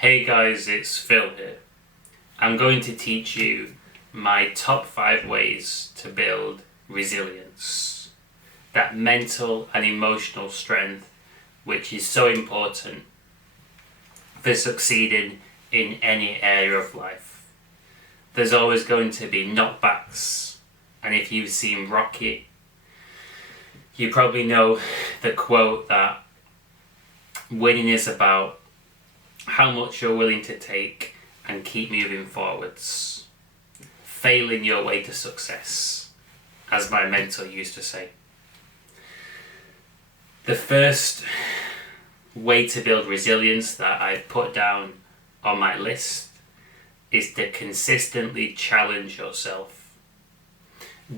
Hey guys, it's Phil here. I'm going to teach you my top 5 ways to build resilience. That mental and emotional strength which is so important for succeeding in any area of life. There's always going to be knockbacks, and if you've seen Rocky, you probably know the quote that winning is about how much you're willing to take and keep moving forwards. Failing your way to success, as my mentor used to say. The first way to build resilience that I've put down on my list is to consistently challenge yourself.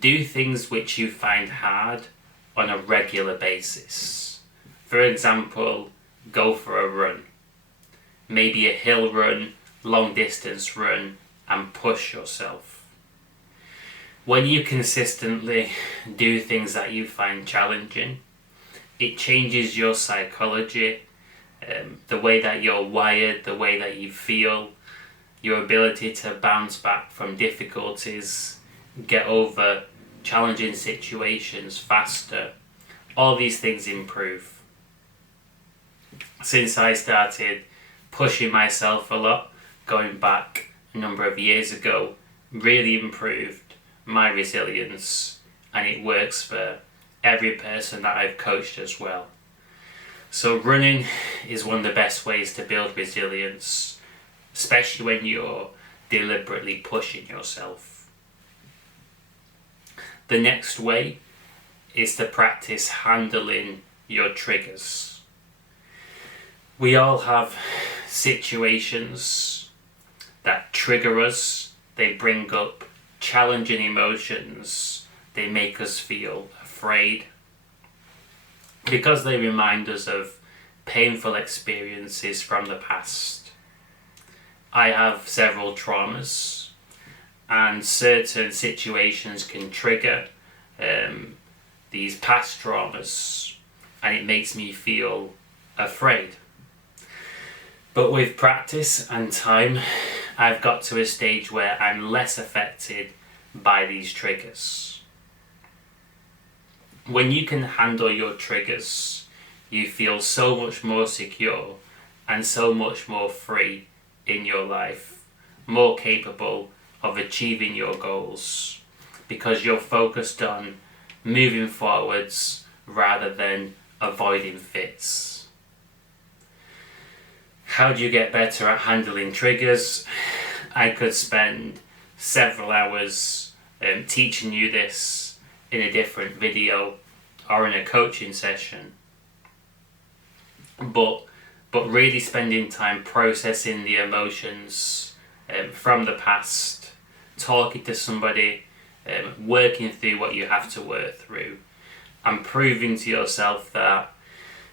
Do things which you find hard on a regular basis. For example, go for a run. Maybe a hill run, long distance run, and push yourself. When you consistently do things that you find challenging, it changes your psychology, the way that you're wired, the way that you feel, your ability to bounce back from difficulties, get over challenging situations faster. All these things improve. Since I started pushing myself a lot, going back a number of years ago, really improved my resilience, and it works for every person that I've coached as well. So running is one of the best ways to build resilience, especially when you're deliberately pushing yourself. The next way is to practice handling your triggers. We all have situations that trigger us. They bring up challenging emotions. They make us feel afraid because they remind us of painful experiences from the past. I have several traumas, and certain situations can trigger these past traumas, and it makes me feel afraid. But with practice and time, I've got to a stage where I'm less affected by these triggers. When you can handle your triggers, you feel so much more secure and so much more free in your life, more capable of achieving your goals, because you're focused on moving forwards rather than avoiding fits. How do you get better at handling triggers? I could spend several hours teaching you this in a different video or in a coaching session. But really spending time processing the emotions from the past, talking to somebody, working through what you have to work through, and proving to yourself that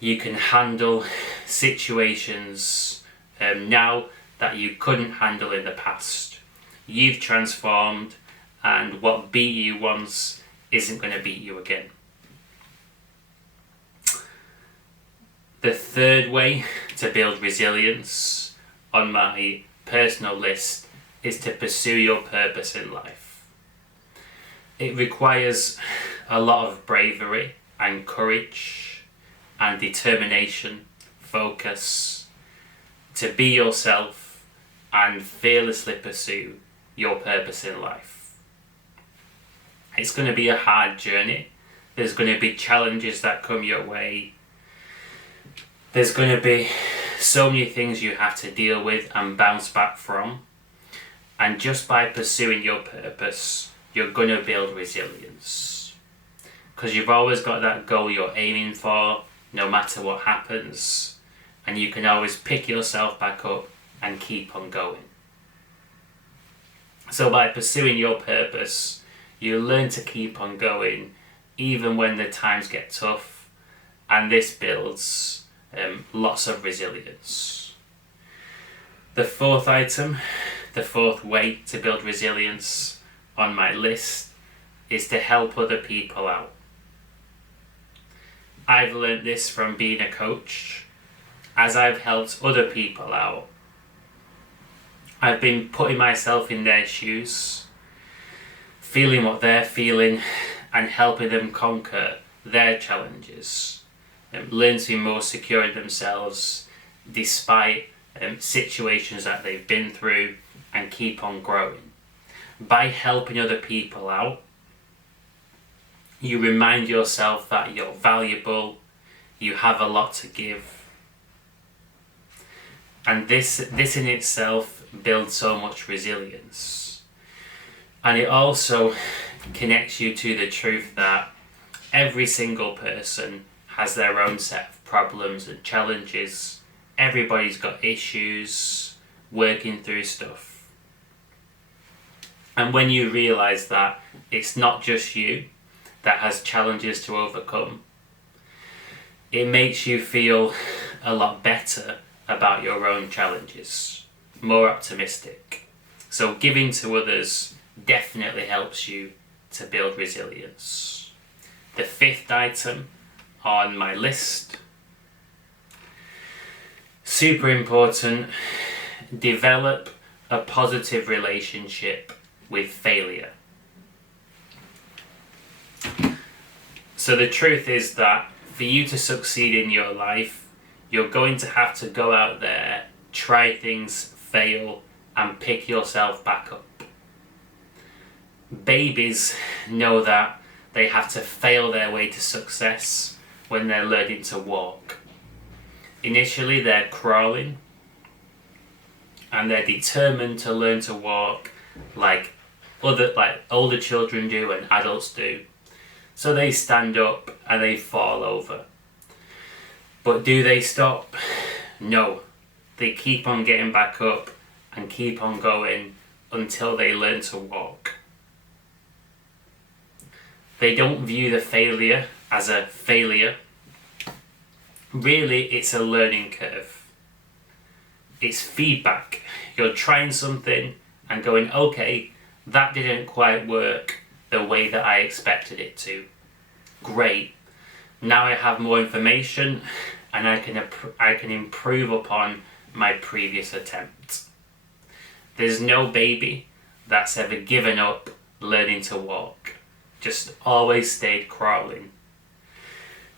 you can handle situations now that you couldn't handle in the past. You've transformed, and what beat you once isn't going to beat you again. The third way to build resilience on my personal list is to pursue your purpose in life. It requires a lot of bravery and courage and determination, focus, to be yourself and fearlessly pursue your purpose in life. It's going to be a hard journey. There's going to be challenges that come your way. There's going to be so many things you have to deal with and bounce back from. And just by pursuing your purpose, you're going to build resilience. Because you've always got that goal you're aiming for, no matter what happens, and you can always pick yourself back up and keep on going. So by pursuing your purpose, you learn to keep on going even when the times get tough, and this builds lots of resilience. The fourth item, the fourth way to build resilience on my list is to help other people out. I've learned this from being a coach. As I've helped other people out, I've been putting myself in their shoes, feeling what they're feeling, and helping them conquer their challenges, and learn to be more secure in themselves despite situations that they've been through, and keep on growing. By helping other people out, you remind yourself that you're valuable, you have a lot to give. And this in itself builds so much resilience. And it also connects you to the truth that every single person has their own set of problems and challenges. Everybody's got issues, working through stuff. And when you realise that it's not just you that has challenges to overcome, it makes you feel a lot better about your own challenges, more optimistic. So giving to others definitely helps you to build resilience. The fifth item on my list, super important, develop a positive relationship with failure. So the truth is that for you to succeed in your life, you're going to have to go out there, try things, fail, and pick yourself back up. Babies know that they have to fail their way to success when they're learning to walk. Initially they're crawling, and they're determined to learn to walk like older children do and adults do. So they stand up and they fall over. But do they stop? No. They keep on getting back up and keep on going until they learn to walk. They don't view the failure as a failure. Really, it's a learning curve. It's feedback. You're trying something and going, okay, that didn't quite work the way that I expected it to. Great. Now I have more information and I can improve upon my previous attempt. There's no baby that's ever given up learning to walk. Just always stayed crawling.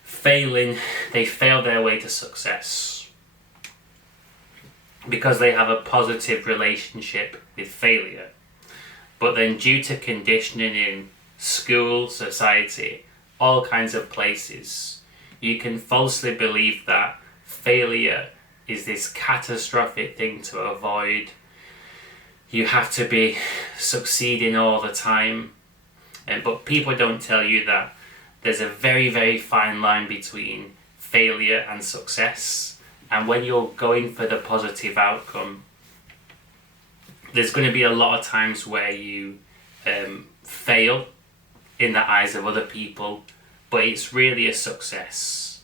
Failing, they fail their way to success because they have a positive relationship with failure. But then due to conditioning in school, society, all kinds of places, you can falsely believe that failure is this catastrophic thing to avoid. You have to be succeeding all the time. But people don't tell you that there's a very, very fine line between failure and success. And when you're going for the positive outcome, there's going to be a lot of times where you fail in the eyes of other people, but it's really a success.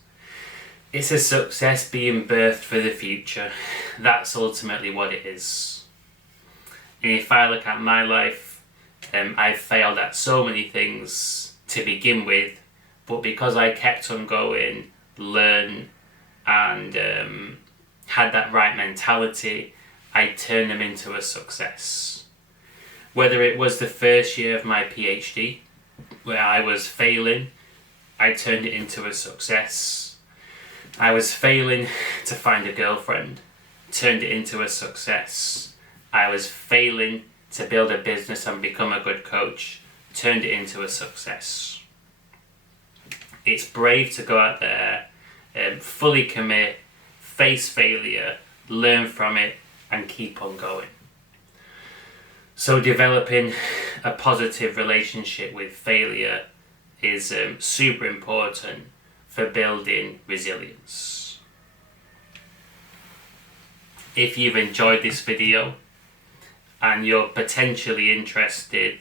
It's a success being birthed for the future. That's ultimately what it is. And if I look at my life, I've failed at so many things to begin with, but because I kept on going, learn, and had that right mentality, I turned them into a success. Whether it was the first year of my PhD, where I was failing, I turned it into a success. I was failing to find a girlfriend, turned it into a success. I was failing to build a business and become a good coach, turned it into a success. It's brave to go out there, fully commit, face failure, learn from it, and keep on going. So developing a positive relationship with failure is super important for building resilience. If you've enjoyed this video and you're potentially interested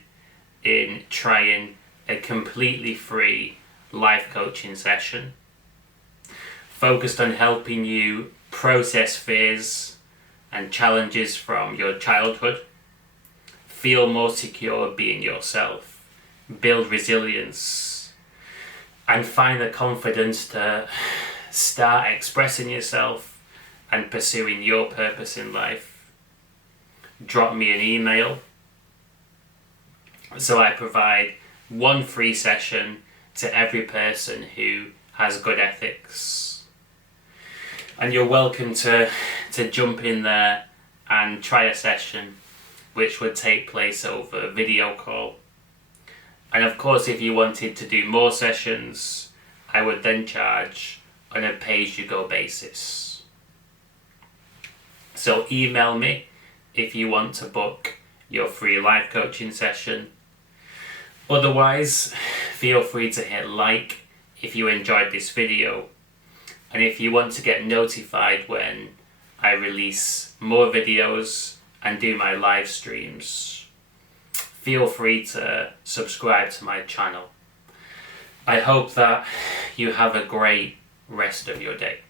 in trying a completely free life coaching session focused on helping you process fears and challenges from your childhood, feel more secure being yourself, build resilience, and find the confidence to start expressing yourself and pursuing your purpose in life, drop me an email. So I provide one free session to every person who has good ethics. And you're welcome to jump in there and try a session which would take place over video call. And of course, if you wanted to do more sessions, I would then charge on a pay-as-you-go basis. So email me if you want to book your free life coaching session. Otherwise, feel free to hit like if you enjoyed this video. And if you want to get notified when I release more videos and do my live streams, feel free to subscribe to my channel. I hope that you have a great rest of your day.